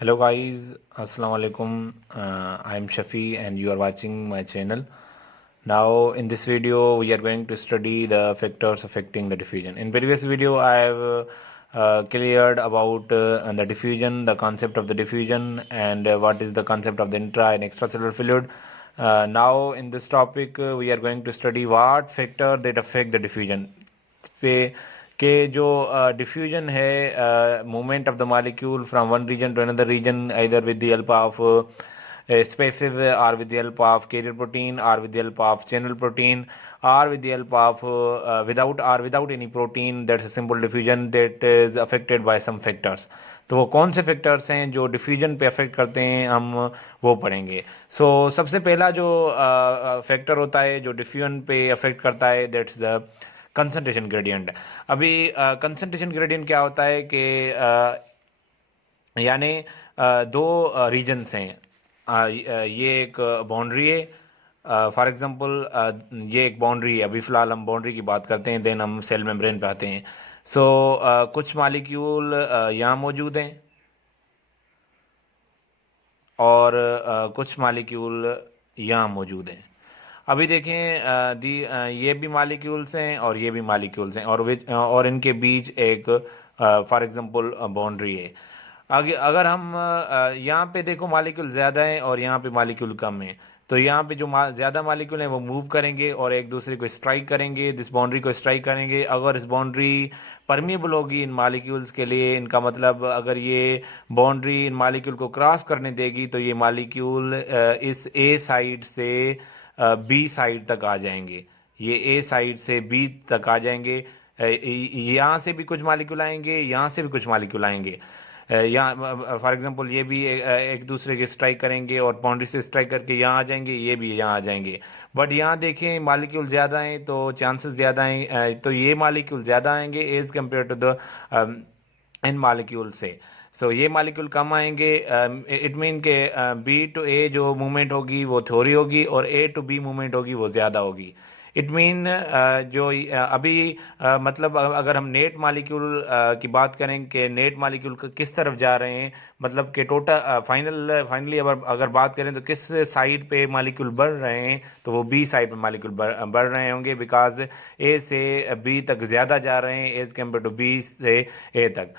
Hello guys, Assalamu alaikum. I'm Shafi and you are watching my channel. Now in this video we are going to study the factors affecting the diffusion. In previous video I have cleared about the diffusion, the concept of the diffusion and what is the concept of the intra and extracellular fluid. Now in this topic we are going to study what factor that affect the diffusion. पे के जो diffusion है movement of the molecule from one region to another region either with the help of spaces or with the help of carrier protein or with the help of channel protein or with the help of without any protein, that's a simple diffusion that is affected by some factors. तो वो कौन से factors हैं जो diffusion पे affect करते हैं हम वो पढ़ेंगे. सबसे पहला जो फैक्टर होता है जो डिफ्यूजन पे अफेक्ट करता है दैट्स द कंसंट्रेशन ग्रेडियंट. अभी कंसंट्रेशन ग्रेडियंट क्या होता है कि यानी दो रीजन्स हैं. ये एक बाउंड्री है. फॉर एग्जांपल ये एक बाउंड्री है. अभी फ़िलहाल हम बाउंड्री की बात करते हैं, देन हम सेल मेम्ब्रेन पे आते हैं. कुछ मॉलिक्यूल यहाँ मौजूद हैं और कुछ मॉलिक्यूल यहाँ मौजूद हैं. अभी देखें ये भी मॉलिक्यूल्स हैं और ये भी मॉलिक्यूल्स हैं और इनके बीच एक फॉर एग्जांपल बाउंड्री है. आगे अगर हम यहाँ पे देखो मॉलिक्यूल ज़्यादा हैं और यहाँ पे मॉलिक्यूल कम हैं, तो यहाँ पे जो ज़्यादा मॉलिक्यूल हैं वो मूव करेंगे और एक दूसरे को स्ट्राइक करेंगे, दिस बाउंड्री को स्ट्राइक करेंगे. अगर इस बाउंड्री परमिएबल होगी इन मॉलिक्यूल्स के लिए, इनका मतलब अगर ये बाउंड्री इन मॉलिक्यूल को क्रॉस करने देगी तो ये मॉलिक्यूल इस ए साइड से बी साइड तक आ जाएंगे. ये ए साइड से बी तक आ जाएंगे. यहाँ से भी कुछ मॉलिक्यूल आएंगे, यहाँ से भी कुछ मॉलिक्यूल आएंगे. यहाँ फॉर एग्जांपल ये भी एक दूसरे के स्ट्राइक करेंगे और बाउंड्री से स्ट्राइक करके यहाँ आ जाएंगे, ये भी यहाँ आ जाएंगे. बट यहाँ देखें मॉलिक्यूल ज़्यादा हैं तो चांसेस ज़्यादा हैं, तो ये मॉलिक्यूल ज़्यादा आएंगे as compare to the in molecule से. ये मॉलिक्यूल कम आएंगे. इट मीन के बी टू ए जो मूवमेंट होगी वो थोड़ी होगी और ए टू बी मूवमेंट होगी वो ज़्यादा होगी. इट मीन जो अभी मतलब अगर हम नेट मॉलिक्यूल की बात करें कि नेट मॉलिक्यूल किस तरफ जा रहे हैं, मतलब कि टोटल फाइनली अगर बात करें तो किस साइड पे मॉलिक्यूल बढ़ रहे हैं, तो वो बी साइड पे मॉलिक्यूल बढ़ रहे होंगे बिकॉज ए से बी तक ज़्यादा जा रहे हैं एज कम्पेयर टू बी से ए तक.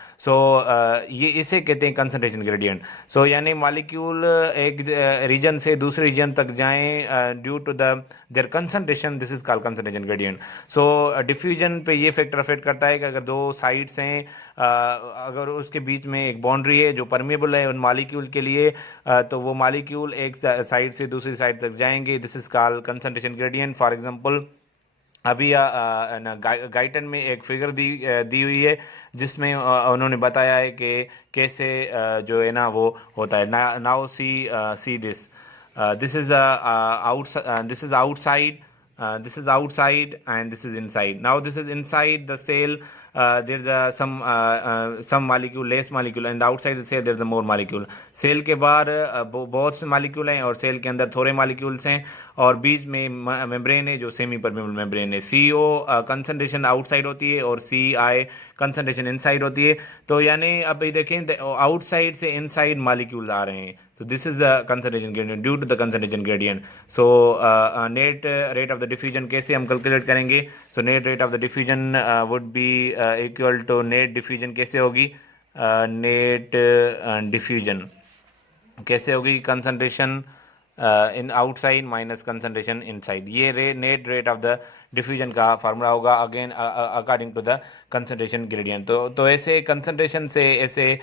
ये इसे कहते हैं कंसंट्रेशन ग्रेडियंट. यानी मॉलिक्यूल एक रीजन से दूसरे रीजन तक जाएं due to their concentration, this is called concentration gradient. Diffusion पे ये फैक्टर अफेक्ट करता है कि अगर दो साइड्स हैं, अगर उसके बीच में एक बाउंड्री है जो परमिएबल है उन मॉलिक्यूल के लिए, तो वो मॉलिक्यूल एक साइड से दूसरी साइड तक जाएंगे. This is called concentration gradient. For example अभी गाइटन में एक फिगर दी हुई है जिसमें उन्होंने बताया है कि कैसे जो है ना वो होता है. Now see this. This is outside, this is outside and this is inside. Now this is inside the cell. There's some molecule, less molecule, and outside the cell there's a more molecule. Cell के बाहर बहुत से molecule हैं और cell के अंदर थोड़े molecules हैं और बीच में मेम्ब्रेन है जो सेमी परमेबल मेम्ब्रेन है. CO कंसंट्रेशन आउटसाइड होती है और CI कंसंट्रेशन इनसाइड होती है. तो यानी अब ये देखें आउटसाइड से इनसाइड मॉलिक्यूल आ रहे हैं. So this is the concentration gradient due to the concentration gradient. Net rate of the diffusion कैसे हम कैलकुलेट करेंगे? Net rate of the diffusion would be equal to net diffusion कैसे होगी? Net diffusion कैसे होगी? concentration in outside minus concentration inside. ये net rate of the diffusion का formula होगा again according to the concentration gradient. तो ऐसे concentration से ऐसे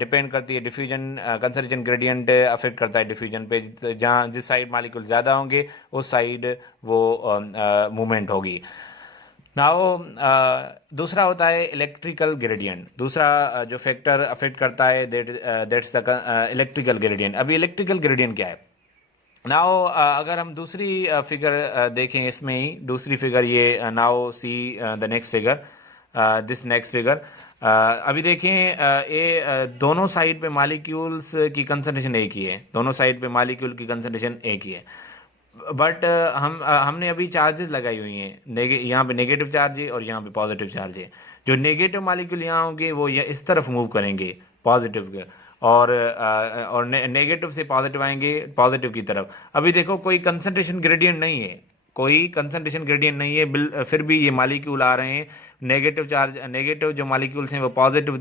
डिपेंड करती है डिफ्यूजन. कंसंट्रेशन ग्रेडियंट अफेक्ट करता है डिफ्यूजन पे. जहाँ जिस साइड मॉलिक्यूल ज़्यादा होंगे उस साइड वो मूवमेंट होगी. नाउ दूसरा होता है इलेक्ट्रिकल ग्रेडियंट. दूसरा जो फैक्टर अफेक्ट करता है दैट्स द इलेक्ट्रिकल ग्रेडियंट. अभी इलेक्ट्रिकल ग्रेडियंट क्या है? नाउ अगर हम दूसरी फिगर देखें, इसमें ही दूसरी फिगर ये now see the next figure, this next figure. अभी देखें ये दोनों साइड पे मॉलिक्यूल्स की कंसंट्रेशन एक ही है. दोनों साइड पे मॉलिक्यूल की कंसंट्रेशन एक ही है. बट हमने अभी चार्जेस लगाई हुई हैं. यहाँ पे नेगेटिव चार्ज है और यहाँ पे पॉजिटिव चार्ज है. जो नेगेटिव मॉलिक्यूल यहाँ होंगे वो इस तरफ मूव करेंगे पॉजिटिव के, और नेगेटिव से पॉजिटिव आएंगे पॉजिटिव की तरफ। अभी देखो कोई कंसंट्रेशन ग्रेडियंट नहीं है, कोई कंसंट्रेशन ग्रेडियंट नहीं है, फिर भी ये मालिक्यूल आ रहे हैं, नेगेटिव चार्ज, नेगेटिव जो मालिक्यूल्स हैं वो पॉजिटिव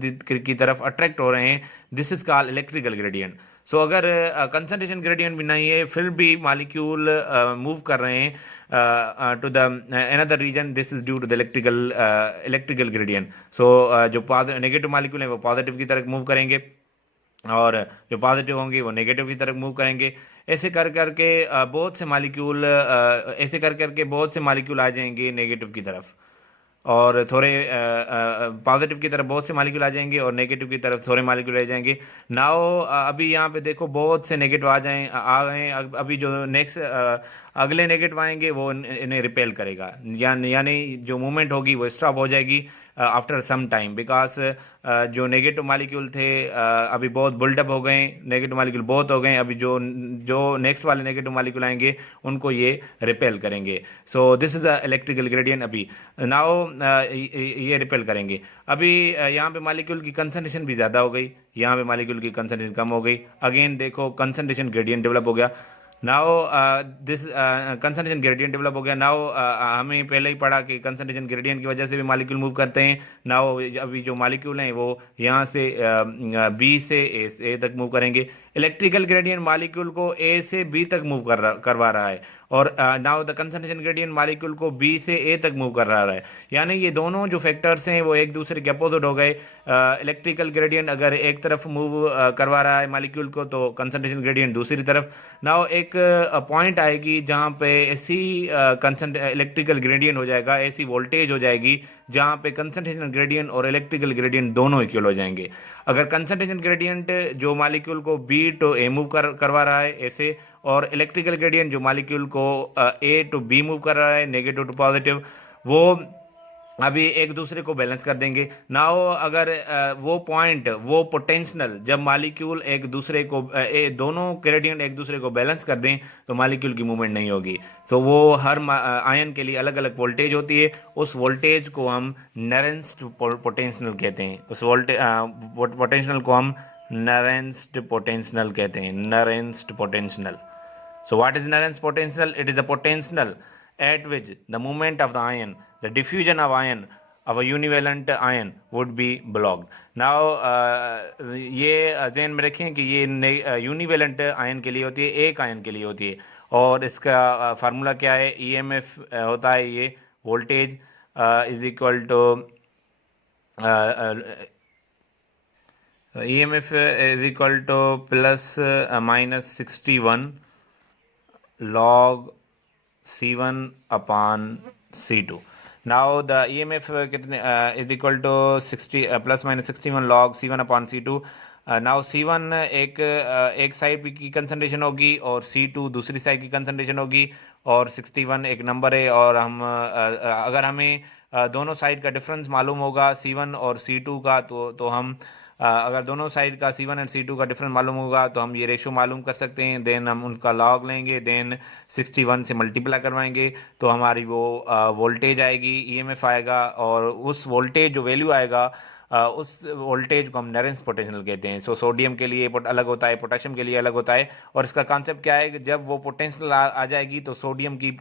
की तरफ अट्रैक्ट हो रहे हैं। This is called electrical gradient. So अगर कंसंट्रेशन ग्रेडियंट भी नहीं है फिर भी मालिक्यूल मूव कर रहे हैं to the another region, this is due to the electrical gradient. So जो नेगेटिव मालिक्यूल हैं वो पॉजिटिव की तरफ मूव करेंगे और जो पॉजिटिव होंगे वो नेगेटिव की तरफ मूव करेंगे। ऐसे कर करके बहुत से मालिक्यूल ऐसे कर करके बहुत से मालिक्यूल आ जाएंगे नेगेटिव की तरफ, और थोड़े पॉजिटिव की तरफ बहुत से मालिक्यूल आ जाएंगे और नेगेटिव की तरफ थोड़े मालिक्यूल आ जाएंगे। नाउ अभी यहाँ पे देखो बहुत से नेगेटिव आ गए। अभी जो नेक्स्ट अगले नेगेटिव आएंगे वो इन्हें रिपेल करेगा, यानी जो मूवमेंट होगी वो स्टॉप हो जाएगी आफ्टर सम टाइम, बिकॉज जो नेगेटिव मालिक्यूल थे अभी बहुत बिल्डअप हो गए, नेगेटिव मालिक्यूल बहुत हो गए। अभी जो जो नेक्स्ट वाले नेगेटिव मालिक्यूल आएंगे उनको ये रिपेल करेंगे। सो this is a electrical gradient. अभी नाउ ये रिपेल करेंगे। अभी यहाँ पे मालिक्यूल की कंसंट्रेशन भी ज़्यादा हो गई, यहाँ पे मालिक्यूल की कंसंट्रेशन कम हो गई। अगेन देखो कंसंट्रेशन ग्रेडियंट डेवलप हो गया। Now this concentration gradient develop हो गया। नाउ हमें पहले ही पढ़ा कि कंसंट्रेशन ग्रेडियंट की वजह से भी मालिक्यूल मूव करते हैं। नाउ अभी जो मालिक्यूल हैं वो यहाँ से बी से ए तक मूव करेंगे। इलेक्ट्रिकल ग्रेडियंट मालिक्यूल को ए से बी तक मूव करवा रहा है, और now the concentration gradient molecule को बी से ए तक मूव कर रहा है। यानी ये दोनों जो फैक्टर्स हैं वो एक दूसरे के अपोजिट हो गए। इलेक्ट्रिकल ग्रेडियंट अगर एक तरफ मूव करवा रहा है मालिक्यूल को तो कंसंट्रेशन ग्रेडियंट दूसरी तरफ। नाउ एक पॉइंट आएगी जहाँ पे ऐसी इलेक्ट्रिकल ग्रेडियंट हो जाएगा, ऐसी वोल्टेज हो जाएगी जहाँ पे कंसंट्रेशन ग्रेडियंट और इलेक्ट्रिकल ग्रेडियंट दोनों इक्वल हो जाएंगे। अगर कंसंट्रेशन ग्रेडियंट जो मालिक्यूल को बी टू ए मूव करवा रहा है ऐसे, और इलेक्ट्रिकल ग्रेडियंट जो मालिक्यूल को ए टू बी मूव कर रहा है नेगेटिव टू पॉजिटिव, वो अभी एक दूसरे को बैलेंस कर देंगे। नाउ अगर वो पॉइंट, वो पोटेंशियल जब मालिक्यूल एक दूसरे को दोनों ग्रेडियंट एक दूसरे को बैलेंस कर दें तो मालिक्यूल की मूवमेंट नहीं होगी। तो वो हर आयन के लिए अलग अलग वोल्टेज होती है, उस वोल्टेज को हम नरेंस्ड पोटेंशियल कहते हैं। उस पोटेंशियल को हम नरेंस्ड पोटेंशियल कहते हैं, नरेंस्ड potential. So what is Nernst potential? It is the potential at which the movement of the ion, the diffusion of ion, of a univalent ion would be blocked. Now ये ज़हन में रखें कि ये यूनिवेलेंट आयन के लिए होती है, एक आयन के लिए होती है, और इसका फार्मूला क्या है? EMF होता है ये voltage is equal to EMF is equal to plus minus 61 log C1 upon C2. Now the EMF कितने is equal to 60 plus minus 61 log C1 upon C2. Now C1 एक साइड की concentration होगी और C2 दूसरी side की concentration होगी, और 61 एक नंबर है। और हम अगर हमें दोनों साइड का डिफरेंस मालूम होगा C1 और C2 का, तो हम अगर दोनों साइड का C1 और C2 का डिफरेंस मालूम होगा तो हम ये रेशो मालूम कर सकते हैं। देन हम उनका लॉग लेंगे, देन 61 से मल्टीप्लाई करवाएंगे तो हमारी वो वोल्टेज आएगी, EMF आएगा, और उस वोल्टेज जो वैल्यू आएगा उस वोल्टेज को हम नरेंस पोटेंशियल कहते हैं। सो सोडियम के लिए अलग होता है, पोटेशियम के लिए अलग होता है। और इसका कॉन्सेप्ट क्या है कि जब वो पोटेंशियल आ जाएगी तो सोडियम की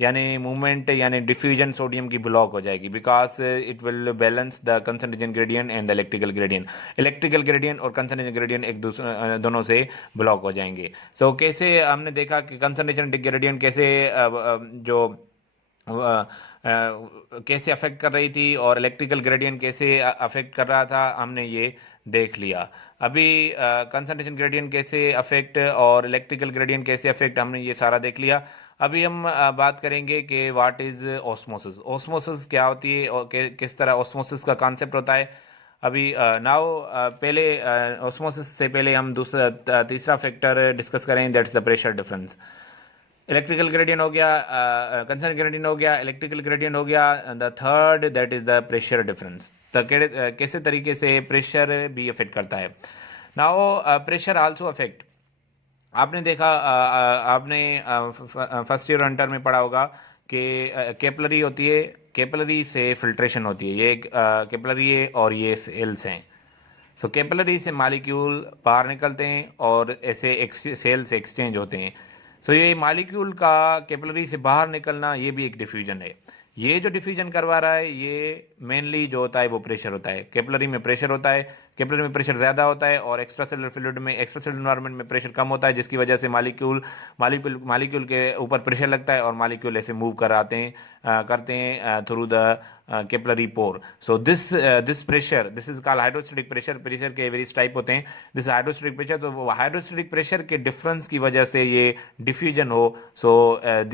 यानी मूवमेंट यानी डिफ्यूजन सोडियम की ब्लॉक हो जाएगी, because it will balance the concentration gradient and the electrical gradient. Electrical gradient और कंसंट्रेशन ग्रेडियंट एक दूसरे दोनों से ब्लॉक हो जाएंगे। सो कैसे हमने देखा कि कंसंट्रेशन ग्रेडियंट कैसे जो कैसे अफेक्ट कर रही थी और इलेक्ट्रिकल ग्रेडियंट कैसे अफेक्ट कर रहा था, हमने ये देख लिया। अभी कंसंट्रेशन ग्रेडियंट कैसे अफेक्ट और इलेक्ट्रिकल ग्रेडियंट कैसे अफेक्ट, हमने ये सारा देख लिया। अभी हम बात करेंगे कि व्हाट इज ऑस्मोसिस। ऑस्मोसिस क्या होती है और किस तरह ऑस्मोसिस का कॉन्सेप्ट होता है। अभी नाउ पहले ऑस्मोसिस से पहले हम तीसरा फैक्टर डिस्कस करें, that's the pressure difference. Electrical gradient हो गया, कंसंट्रेशन ग्रेडियंट हो गया, इलेक्ट्रिकल ग्रेडियंट हो गया, the third that is the pressure difference. तो कैसे तरीके से प्रेशर भी अफेक्ट करता है। नाउ प्रेशर आल्सो अफेक्ट, आपने देखा आपने फर्स्ट ईयर अंडर में पढ़ा होगा कि कैपिलरी होती है, कैपिलरी से फिल्ट्रेशन होती है। ये कैपिलरी है और ये सेल्स हैं। सो कैपिलरी से मॉलिक्यूल बाहर निकलते हैं और ऐसे सेल से एक्सचेंज होते हैं। सो ये मॉलिक्यूल का कैपिलरी से बाहर निकलना ये भी एक डिफ्यूजन है। ये जो डिफ्यूजन करवा रहा है ये मेनली जो होता है वो प्रेशर होता है। कैपिलरी में प्रेशर होता है, कैपिलरी में प्रेशर ज़्यादा होता है और एक्स्ट्रा सेलुलर फ्लूइड में, एक्स्ट्रा सेलुलर एनवायरनमेंट में प्रेशर कम होता है, जिसकी वजह से मॉलिक्यूल के ऊपर प्रेशर लगता है और मॉलिक्यूल ऐसे मूव करते हैं through the capillary pore. So this pressure, this is called hydrostatic pressure. Pressure के वेरियस टाइप होते हैं। दिस हाइड्रोस्टैटिक प्रेशर, तो वो हाइड्रोस्टैटिक प्रेशर के डिफरेंस की वजह से ये डिफ्यूजन हो। सो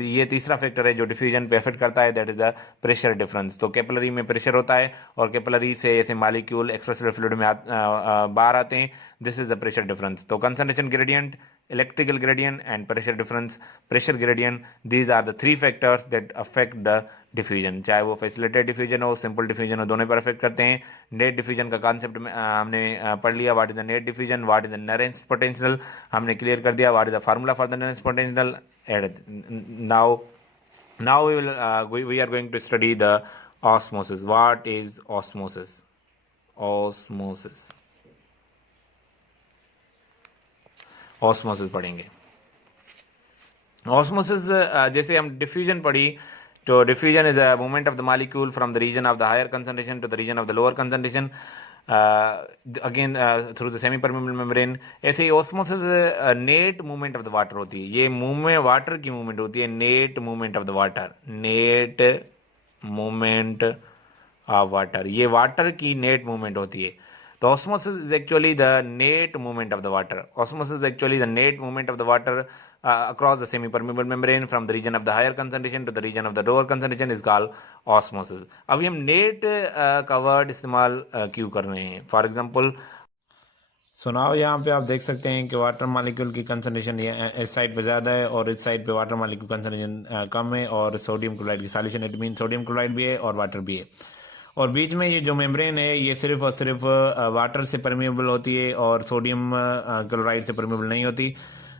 ये तीसरा फैक्टर है जो डिफ्यूजन पे इफेक्ट करता है, that is the pressure difference. तो कैपिलरी में प्रेशर होता है और कैपिलरी से ऐसे मॉलिक्यूल एक्स्ट्रासेलुलर फ्लूइड में बाहर आते हैं। This is the pressure difference. तो concentration gradient, electrical gradient and pressure difference, pressure gradient, these are the three factors that affect the diffusion। चाहे वो facilitated diffusion हो, simple diffusion हो, दोनों पर affect करते हैं। net diffusion का concept में हमने पढ़ लिया, what is the net diffusion, what is the Nernst potential हमने clear कर दिया, what is the formula for the Nernst potential। now we are going to study the osmosis। what is osmosis? Osmosis पढ़ेंगे। Osmosis जैसे हम diffusion पढ़ी, तो diffusion is a movement of the molecule from the region of the higher concentration to the region of the lower concentration again through the semi permeable membrane. ऐसे ही osmosis net movement of the water होती है। ये movement water की movement होती है, net movement of the water, net movement of water, ये water की नेट मूवमेंट होती है। तो osmosis is actually the net movement of the water. Osmosis is actually the net movement of the water across the semi-permeable membrane from the region of the higher concentration to the region of the lower concentration is called osmosis। अभी हम net का word इस्तेमाल क्यों कर रहे हैं? For example, so now यहाँ पे आप देख सकते हैं कि वाटर मॉलिक्यूल की कंसंट्रेशन इस साइड पे ज़्यादा है और इस साइड पे वाटर मॉलिक्यूल कंसंट्रेशन कम है और सोडियम क्लोराइड की solution, it mean sodium chloride भी है और वाटर भी है। और बीच में ये जो मेम्ब्रेन है ये सिर्फ और सिर्फ वाटर से परमेबल होती है और सोडियम क्लोराइड से परमेबल नहीं होती।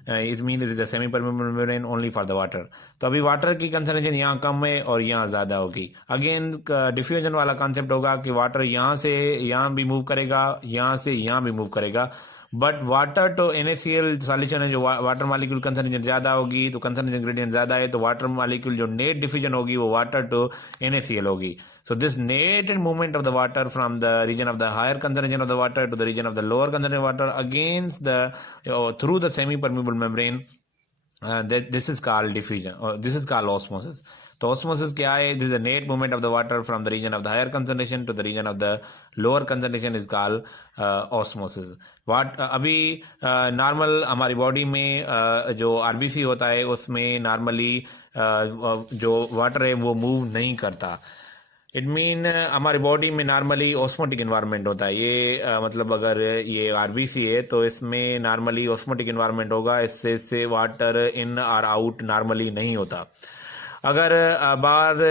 It mean it is a semi permeable membrane only for the water. तो अभी वाटर की कंसंट्रेशन यहाँ कम है और यहाँ ज़्यादा होगी। अगेन डिफ्यूजन वाला कॉन्सेप्ट होगा कि वाटर यहाँ से यहाँ भी मूव करेगा, यहाँ से यहाँ भी मूव करेगा, बट वाटर तो NaCl सॉल्यूशन है, जो वाटर मॉलिक्यूल कंसंट्रेशन ज़्यादा होगी तो कंसंट्रेशन ग्रेडियंट ज़्यादा है, तो वाटर मॉलिक्यूल जो नेट डिफ्यूजन होगी वो वाटर टू NaCl होगी। So this net movement of the water from the region of the higher concentration of the water to the region of the lower concentration of water against the through the semi-permeable membrane, this is called diffusion, or this is called osmosis। तो osmosis क्या है? This is a net movement of the water from the region of the higher concentration to the region of the lower concentration is called osmosis। अभी normal हमारी body में जो RBC होता है उसमें नॉर्मली जो वाटर है वो मूव नहीं करता। इट मीन हमारी बॉडी में नॉर्मली ऑस्मोटिक इन्वायरमेंट होता है। ये मतलब अगर ये RBC है तो इसमें नॉर्मली ऑस्मोटिक इन्वायरमेंट होगा, इससे वाटर इन और आउट नॉर्मली नहीं होता। अगर बार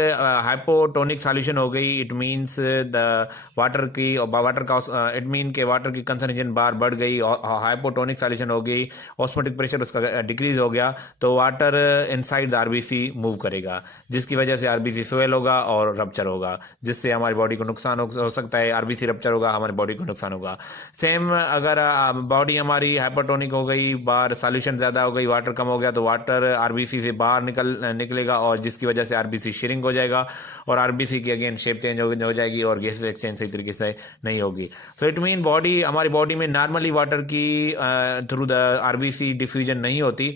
हाइपोटोनिक सॉल्यूशन हो गई, इट मीन्स द वाटर की इट मीन के वाटर की कंसंट्रेशन बार बढ़ गई, हाइपोटोनिक सॉल्यूशन हो गई, ऑस्मोटिक प्रेशर उसका डिक्रीज हो गया, तो water inside the RBC move करेगा, जिसकी वजह से RBC स्वेल होगा और रप्चर होगा, जिससे हमारी बॉडी को नुकसान हो सकता है। RBC रप्चर होगा, हमारी बॉडी को नुकसान होगा। सेम अगर बॉडी हमारी हाइपोटोनिक हो गई, बाहर सॉल्यूशन ज़्यादा हो गई, वाटर कम हो गया, तो वाटर RBC से बाहर निकलेगा और जिसकी वजह से RBC श्रिंक हो जाएगा और RBC की अगेन शेप चेंज हो जाएगी और गैस एक्सचेंज सही तरीके से नहीं होगी। सो इट मीन हमारी बॉडी में नॉर्मली वाटर की थ्रू द RBC डिफ्यूजन नहीं होती,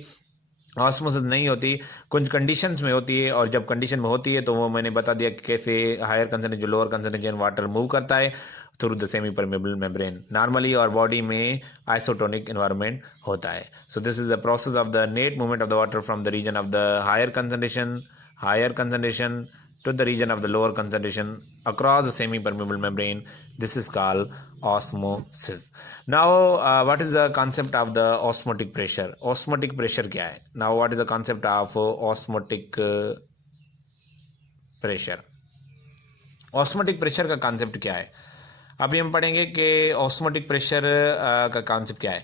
ऑस्मोसिस नहीं होती, कुछ कंडीशंस में होती है। और जब कंडीशन में होती है तो वो मैंने बता दिया कि कैसे higher concentration lower concentration water move करता है through the semi permeable membrane normally, और बॉडी में आइसोटोनिक एनवायरनमेंट होता है। So this is the process of the net movement of the water from the region of the higher concentration to the region of the lower concentration across the semi-permeable membrane. This is called osmosis। Now what is the concept of the osmotic pressure? Osmotic pressure क्या है? Now what is the concept of osmotic pressure? Osmotic pressure का concept क्या है? अभी हम पढ़ेंगे कि osmotic pressure का कॉन्सेप्ट क्या है।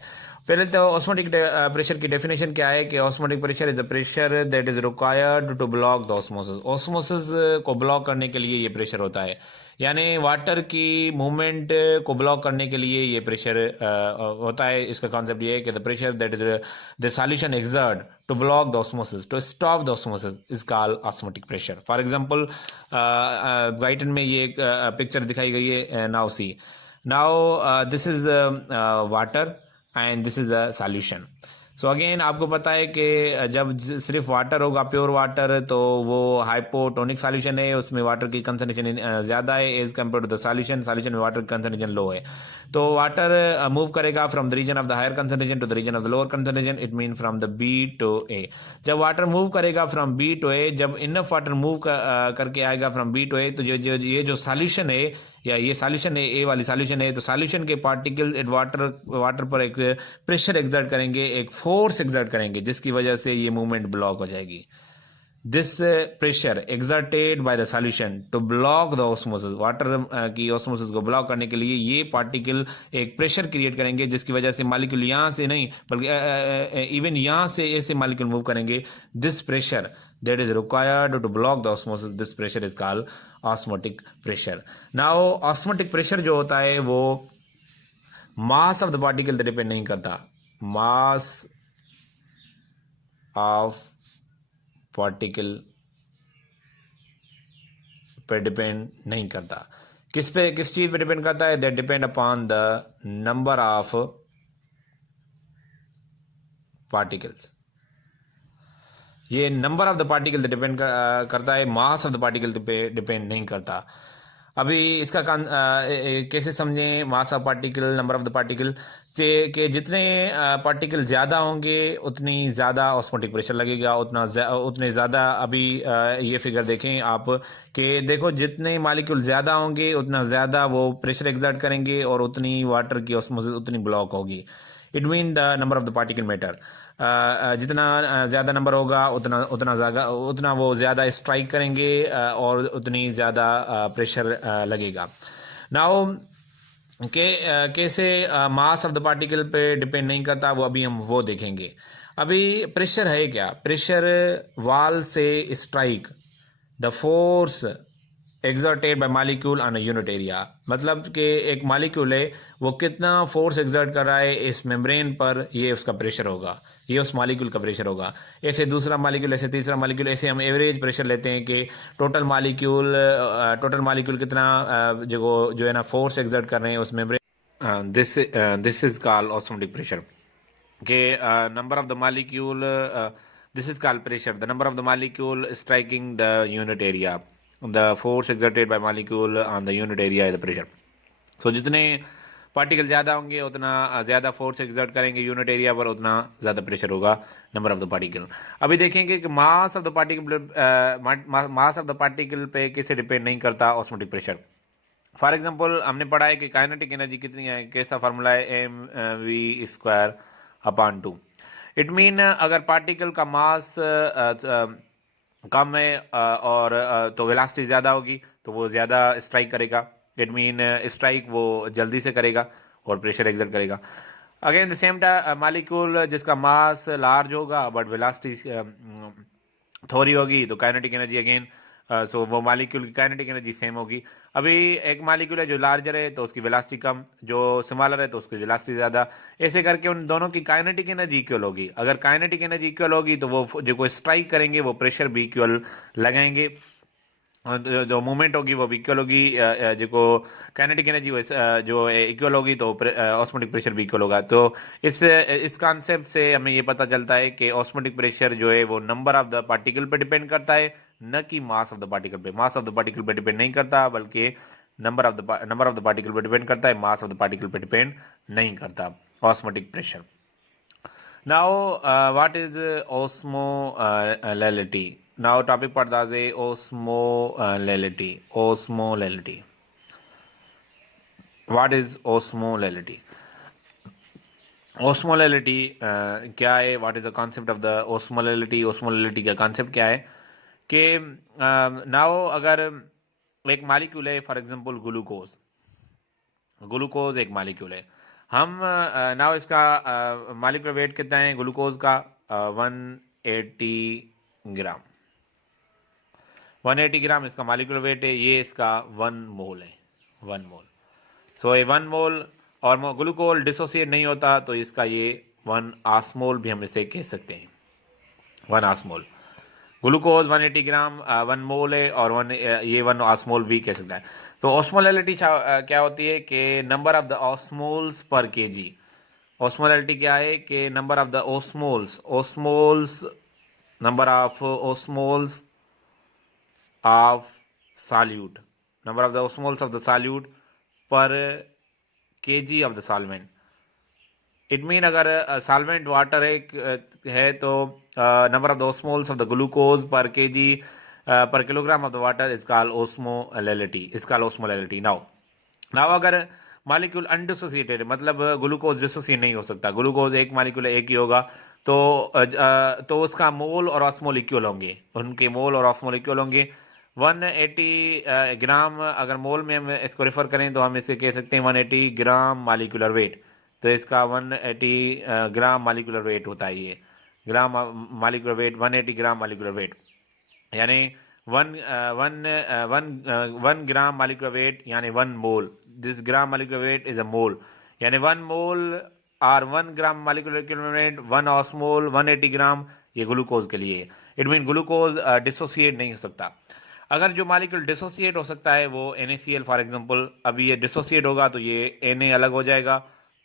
पहले तो ऑस्मोटिक प्रेशर की डेफिनेशन क्या है कि osmotic pressure is the pressure that is required to block the osmosis. Osmosis को ब्लॉक करने के लिए ये प्रेशर होता है। यानी वाटर की मूवमेंट को ब्लॉक करने के लिए ये प्रेशर होता है। इसका कॉन्सेप्ट ये है कि the pressure that is the solution exert to block the osmosis, to stop the osmosis is called osmotic pressure. For example Guyton में ये एक पिक्चर दिखाई गई है, now see, now this is water and this is a solution. So again आपको पता है कि जब सिर्फ वाटर होगा, प्योर वाटर, तो वो हाइपोटोनिक सॉल्यूशन है, उसमें वाटर की कंसंट्रेशन ज़्यादा है as compare to the solution. Solution में वाटर की कंसंट्रेशन लो है। तो वाटर मूव करेगा from the region of the higher concentration to the region of the lower concentration, it mean from the B to A. जब water move करेगा from B to A, जब enough water move करके आएगा from B to ए, तो ये जो solution है, या ये सॉल्यूशन है, ए वाली सॉल्यूशन है, तो सॉल्यूशन के पार्टिकल वाटर पर एक प्रेशर एक्सर्ट करेंगे, एक फोर्स एक्सर्ट करेंगे, जिसकी वजह से ये मूवमेंट ब्लॉक हो जाएगी। This pressure exerted by the solution to block the osmosis, water की ऑस्मोसिस को ब्लॉक करने के लिए ये पार्टिकल एक प्रेशर क्रिएट करेंगे, जिसकी वजह से मॉलिक्यूल यहाँ से नहीं बल्कि इवन यहाँ से ऐसे मॉलिक्यूल मूव करेंगे। This pressure that is required to block the osmosis, this pressure is called osmotic pressure. Now osmotic pressure जो होता है वो mass of the particle पे डिपेंड नहीं करता, mass of particle पे डिपेंड नहीं करता। किस चीज पे डिपेंड करता है? that depend upon the number of particles। ये number of the particle depend करता है, मास ऑफ द पार्टिकल पे डिपेंड नहीं करता। अभी इसका कैसे समझें mass of particle, number of the particle, कि जितने पार्टिकल ज़्यादा होंगे उतनी ज़्यादा ऑस्मोटिक प्रेशर लगेगा, उतने ज़्यादा। अभी ये फिगर देखें आप कि देखो, जितने मॉलिक्यूल ज़्यादा होंगे उतना ज़्यादा वो प्रेशर एक्सर्ट करेंगे और उतनी वाटर की ऑस्मोसिस उतनी ब्लॉक होगी। It mean the number of the particle matter. जितना ज़्यादा नंबर होगा उतना वो ज़्यादा स्ट्राइक करेंगे और उतनी ज़्यादा प्रेशर लगेगा। नाउ कैसे मास ऑफ द पार्टिकल पे डिपेंड नहीं करता, वो अभी हम वो देखेंगे। अभी प्रेशर है क्या? प्रेशर वाल से strike the force exerted by molecule on a unit area, मतलब कि एक मॉलिक्यूल है, वो कितना फोर्स एक्सर्ट कर रहा है इस मेम्ब्रेन पर, ये उसका प्रेशर होगा, ये उस मॉलिक्यूल का प्रेशर होगा। ऐसे दूसरा मॉलिक्यूल, ऐसे तीसरा मॉलिक्यूल, ऐसे हम एवरेज प्रेशर लेते हैं कि टोटल मॉलिक्यूल कितना जो है ना फोर्स एक्सर्ट कर रहे हैं उस membrane. This is called osmotic pressure. के number of the molecule, this is called pressure, the number of the molecule striking the unit area, the force exerted by molecule on the unit area is the pressure. So जितने particle ज़्यादा होंगे उतना ज़्यादा force exert करेंगे unit area पर, उतना ज़्यादा pressure होगा नंबर ऑफ द पार्टिकल। अभी देखेंगे कि मास ऑफ द पार्टिकल पे किसे डिपेंड नहीं करता ऑस्मोटिक प्रेशर। फॉर एग्जांपल हमने पढ़ा है कि काइनेटिक एनर्जी कितनी है, कैसा फार्मूला है, mv²/2। इट मीन अगर पार्टिकल का मास कम है और तो वेलोसिटी ज़्यादा होगी तो वो ज़्यादा स्ट्राइक करेगा। इट मीन स्ट्राइक वो जल्दी से करेगा और प्रेशर एक्सर्ट करेगा। अगेन द सेम मॉलिक्यूल जिसका मास लार्ज होगा बट वेलोसिटी थोड़ी होगी तो काइनेटिक एनर्जी अगेन सो वो मॉलिक्यूल की काइनेटिक एनर्जी सेम होगी। अभी एक मॉलिक्यूल है जो लार्जर है तो उसकी वेलोसिटी कम, जो स्मॉलर है तो उसकी वेलोसिटी ज़्यादा। ऐसे करके उन दोनों की काइनेटिक एनर्जी इक्वल होगी। अगर काइनेटिक एनर्जी इक्वल होगी तो वो जो कोई स्ट्राइक करेंगे वो प्रेशर भी इक्वल लगाएंगे, जो मूवमेंट होगी वो भी इक्वल होगी। जो काइनेटिक एनर्जी जो इक्वल होगी तो ऑस्मोटिक प्रेशर भी इक्वल होगा। तो इस कॉन्सेप्ट से हमें ये पता चलता है कि ऑस्मोटिक प्रेशर जो है वो नंबर ऑफ द पार्टिकल पे डिपेंड करता है, न कि मास ऑफ द पार्टिकल पे। मास ऑफ द पार्टिकल पे डिपेंड नहीं करता बल्कि नंबर ऑफ द पार्टिकल पे डिपेंड करता है, मास ऑफ द पार्टिकल पे डिपेंड नहीं करता osmotic pressure. Now what is osmolality? Now topic पढ़ता है osmolality. Osmolality. What is osmolality? Osmolality क्या है? What is the concept of the osmolality? Osmolality का concept क्या है कि now अगर एक मॉलिक्यूल है, फॉर एग्जांपल ग्लूकोज एक मॉलिक्यूल है, हम नाउ इसका मॉलिक्यूलर वेट कितना है ग्लूकोज का? 180 ग्राम। 180 ग्राम इसका मालिकुलर वेट है, ये इसका 1 मोल है, 1 मोल। सो ये 1 मोल, और ग्लूकोज डिसोसिएट नहीं होता तो इसका ये 1 ऑस्मोल भी हम इसे कह सकते हैं, 1 ऑस्मोल। ग्लूकोज 180 ग्राम 1 मोल है, और ये 1 ऑस्मोल भी कह सकता है। तो ऑस्मोलैलिटी क्या होती है कि number of the osmoles per kg. Osmolality क्या है कि number of the osmoles number of osmoles of solute, number of the osmoles of the solute per kg of the solvent. It mean अगर solvent water है तो number of the osmoles of the glucose per kg per kilogram of the water is called osmolality. Now अगर molecule undissociated, मतलब glucose dissociate नहीं हो सकता, glucose एक molecule एक ही होगा, तो उसका मोल और ऑस्मोल इक्वल होंगे, उनके मोल और ऑस्मोल इक्वल होंगे। 180 ग्राम अगर मोल में हम इसको रेफर करें तो हम इसे कह सकते हैं 180 ग्राम मॉलिक्यूलर वेट। तो इसका 180 ग्राम मॉलिक्यूलर वेट होता है, ये gram molecular weight, 180 gram molecular weight, यानी वन ग्राम मॉलिक्यूलर वेट यानी 1 mole. This gram molecular weight is a mole, यानी 1 मोल और 1 gram molecular weight 1 osmole 180 gram, ये ग्लूकोज के लिए। इट मीन ग्लूकोज डिसोसिएट नहीं हो सकता। अगर जो मॉलिक्यूल डिसोसिएट हो सकता है वो NaCl फॉर एग्जांपल, अभी ये डिसोसिएट होगा तो ये Na अलग हो जाएगा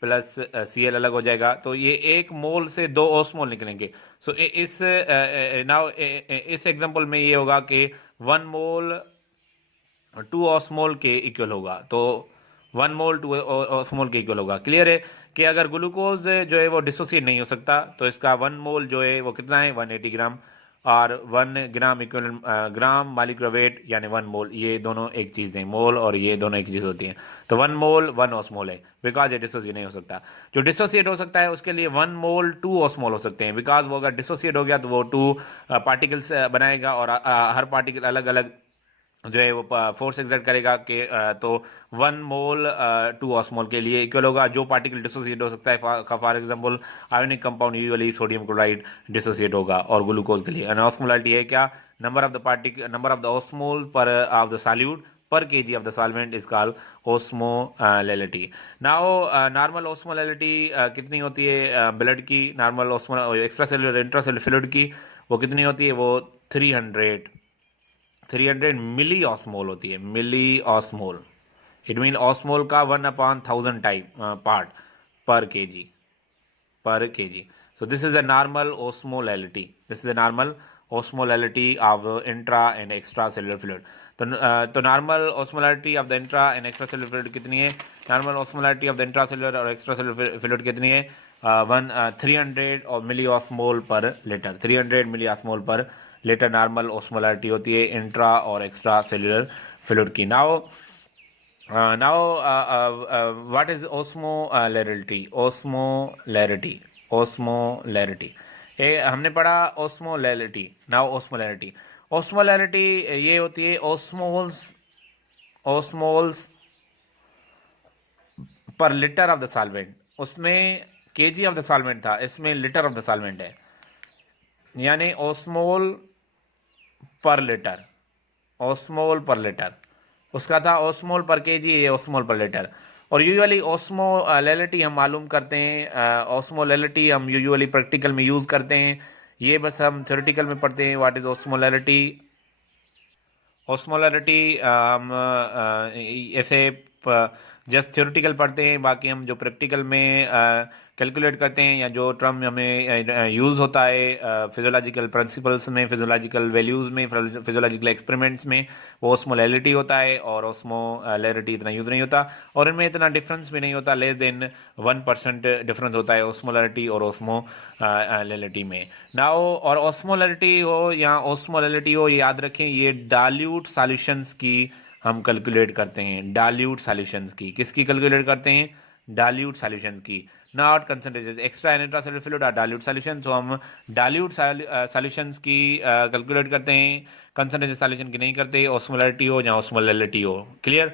प्लस Cl अलग हो जाएगा, तो ये 1 मोल से 2 ऑस्मोल निकलेंगे। सो इस एग्जांपल में ये होगा कि 1 मोल 2 ऑस्मोल के इक्वल होगा, तो 1 मोल 2 ऑस्मोल के इक्वल होगा। क्लियर है कि अगर ग्लूकोज जो है वो डिसोसिएट नहीं हो सकता तो इसका 1 मोल जो है वो कितना है 180 ग्राम, और 1 ग्राम इक्वल ग्राम मॉलिक्यूलर वेट यानी 1 मोल, ये दोनों एक चीज़ है, मोल और ये दोनों एक चीज़ होती हैं। तो 1 मोल 1 ऑस्मोल है, बिकॉज ये डिसोसिएट नहीं हो सकता। जो डिसोसिएट हो सकता है उसके लिए 1 मोल 2 ऑस्मोल हो सकते हैं, बिकॉज वो अगर डिसोसिएट हो गया तो वो 2 पार्टिकल्स बनाएगा, और हर पार्टिकल अलग अलग जो है वो फोर्स एक्सर्ट करेगा कि तो 1 मोल 2 ऑस्मोल के लिए इक्वल होगा। जो पार्टिकल डिसोसिएट हो सकता है for example ionic compound, usually sodium chloride dissociate होगा, और ग्लूकोज के लिए ऑस्मोलैलिटी है क्या, number of the particle, number of the osmole पर of the solute per kg of the solvent is called osmolality. Now normal osmolality कितनी होती है ब्लड की, normal osmole extra cellular intracellular fluid की वो कितनी होती है, वो 300 मिली ऑस्मोल होती है, मिली ऑस्मोल। इट मीन ऑस्मोल का 1/1000 टाइप पार्ट पर KG. So this is a normal osmolality. This is a normal osmolality of intra and extracellular fluid. तो normal osmolality of the intra and extracellular fluid कितनी है, normal osmolality of the intracellular और extracellular fluid कितनी है, 300 milli osmole per litre, 300 milli osmole per litre normal osmolality होती है intra और extra cellular fluid की। नाउ व्हाट इज ऑस्मोलैरिटी हमने पढ़ा ऑस्मोलैरिटी। नाउ ऑस्मोलैरिटी ये होती है ऑस्मोल्स पर लीटर ऑफ द सॉल्वेंट, उसमें केजी ऑफ द सॉल्वेंट था, इसमें लीटर ऑफ द सॉल्वेंट है, यानी ऑस्मोल पर लीटर, उसका था ऑस्मोल पर केजी, ये ऑस्मोल पर लीटर। और यूजुअली ऑस्मोलैलिटी हम मालूम करते हैं, ऑस्मोलैलिटी हम यूजुअली प्रैक्टिकल में यूज़ करते हैं, ये बस हम थ्योरेटिकल में पढ़ते हैं व्हाट इज़ ऑस्मोलैलिटी। हम ऐसे जस्ट थ्योरेटिकल पढ़ते हैं, बाकी हम जो प्रैक्टिकल में कैलकुलेट करते हैं या जो टर्म हमें यूज़ होता है फिजियोलॉजिकल प्रिंसिपल्स में, फिजियोलॉजिकल वैल्यूज़ में, फिजियोलॉजिकल एक्सपेरिमेंट्स में, वो ऑस्मोलैलिटी होता है। और ऑस्मोलैरिटी इतना यूज़ नहीं होता, और इनमें इतना डिफरेंस भी नहीं होता, लेस देन 1% डिफरेंस होता है ऑस्मोलैरिटी और ऑस्मोलैलिटी में। नाउ और ऑस्मोलैरिटी हो या ऑस्मोलैलिटी हो, ये याद रखें ये डाइल्यूट सॉल्यूशंस की हम कैलकुलेट करते हैं, डाइल्यूट सॉल्यूशंस की, किसकी कैलकुलेट करते हैं, डाइल्यूट सॉल्यूशंस की, not concentrated. Extra and intracellular fluid are dilute solution, तो हम डाइल्यूट सॉल्यूशंस की कैलकुलेट करते हैं, कंसंट्रेटेड सॉल्यूशन की नहीं करते, ऑस्मोलैरिटी हो या ऑस्मोलैलिटी हो। क्लियर।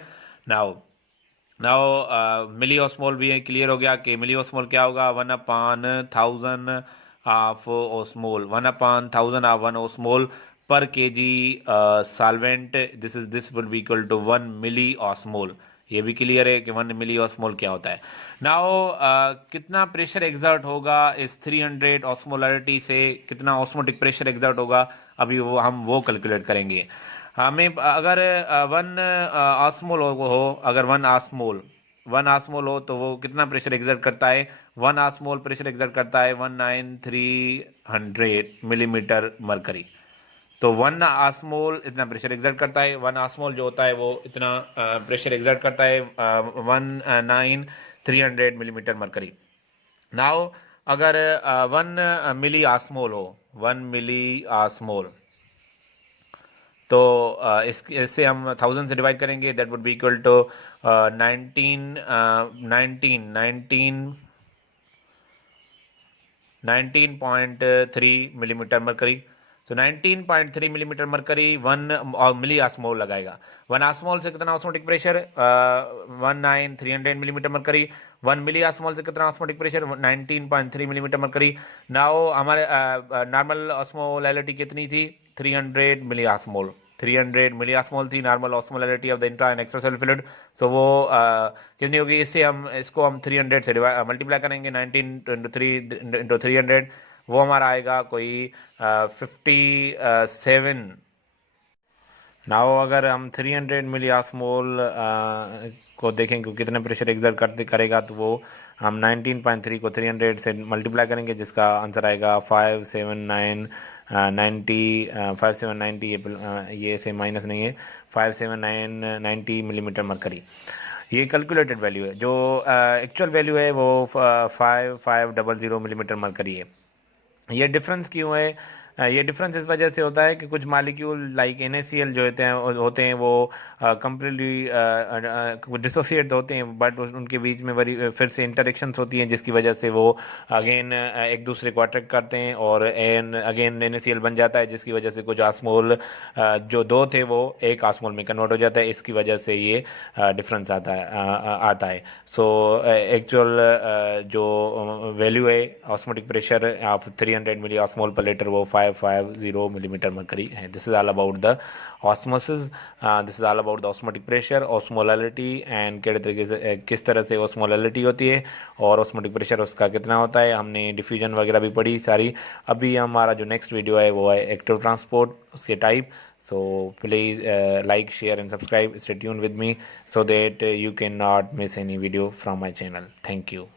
नाउ मिली ऑस्मोल भी क्लियर हो गया कि मिली ऑस्मोल क्या होगा, 1/1000 of osmole, 1/1000 of 1 osmole per kg solvent, this will be equal to 1 milliosmol. ये भी क्लियर है कि 1 milliosmol क्या होता है. नाउ कितना प्रेशर एग्जर्ट होगा इस 300 ऑस्मोलरिटी से, कितना ऑस्मोटिक प्रेशर एग्जर्ट होगा, अभी हम वो कैलकुलेट करेंगे. हमें अगर 1 ऑस्मोल हो, अगर 1 आसमोल हो तो वो कितना प्रेशर एग्जर्ट करता है. 1 आसमोल प्रेशर एग्जर्ट करता है 19300 मिलीमीटर मरकरी. तो 1 आसमोल इतना प्रेशर एग्जर्ट करता है. 1 आसमोल जो होता है वो इतना प्रेशर एग्जर्ट करता है 19300 मिलीमीटर मरकरी. नाउ अगर 1 मिली आसमोल हो, 1 मिली आसमोल, तो इससे हम 1000 से डिवाइड करेंगे. That would be equal to 19.3 millimetre mercury. So 19.3 millimetre mercury 1 milli osmole लगाएगा. 1 आसमोल से कितना osmotic pressure, 19300 millimetre mercury. 1 milli osmole से कितना osmotic pressure, 19.3 millimetre mercury. Now हमारे नॉर्मल ऑस्मोलैलिटी कितनी थी, 300 मिली आसमोल. 300 मिली आसमोल थी normal osmolality of the intra and extra cell fluid. So वो कितनी होगी, इससे हम इसको 300 से मल्टीप्लाई करेंगे. 19 × 300 वो हमारा आएगा कोई 57. नाउ अगर हम 300 मिली आसमोल को देखें कि कितने प्रेशर एग्जर्ट करेगा, तो वो हम 19.3 को 300 से मल्टीप्लाई करेंगे, जिसका आंसर आएगा 5790. ये से माइनस नहीं है, 57990 मिलीमीटर मरकरी. ये कैलकुलेटेड वैल्यू है. जो एक्चुअल वैल्यू है वो 5500 मिलीमीटर मरकरी है. ये डिफरेंस क्यों है, ये डिफरेंस इस वजह से होता है कि कुछ मालिक्यूल लाइक NaCl जो होते हैं वो कंप्लीटली डिसोसिएट होते हैं, बट उनके बीच में फिर से इंटरेक्शंस होती हैं, जिसकी वजह से वो अगेन एक दूसरे को अट्रैक्ट करते हैं और अगेन NaCl बन जाता है, जिसकी वजह से कुछ आसमोल जो 2 थे वो 1 आसमोल में कन्वर्ट हो जाता है. इसकी वजह से ये डिफरेंस आता है. सो एक्चुअल जो वैल्यू है osmotic pressure of 300 milli osmole per litre वो 550 मिलीमीटर मरकरी है. This is all about the osmosis. This is all about the osmotic pressure, osmolality and तरीके से किस तरह से ऑस्मोलैलिटी होती है और ऑस्मोटिक प्रेशर उसका कितना होता है. हमने डिफ्यूजन वगैरह भी पढ़ी सारी. अभी हमारा जो नेक्स्ट वीडियो है वो है एक्टिव ट्रांसपोर्ट, उसके type. So please like, share and subscribe. Stay tuned with me so that you cannot miss any video from my channel. Thank you.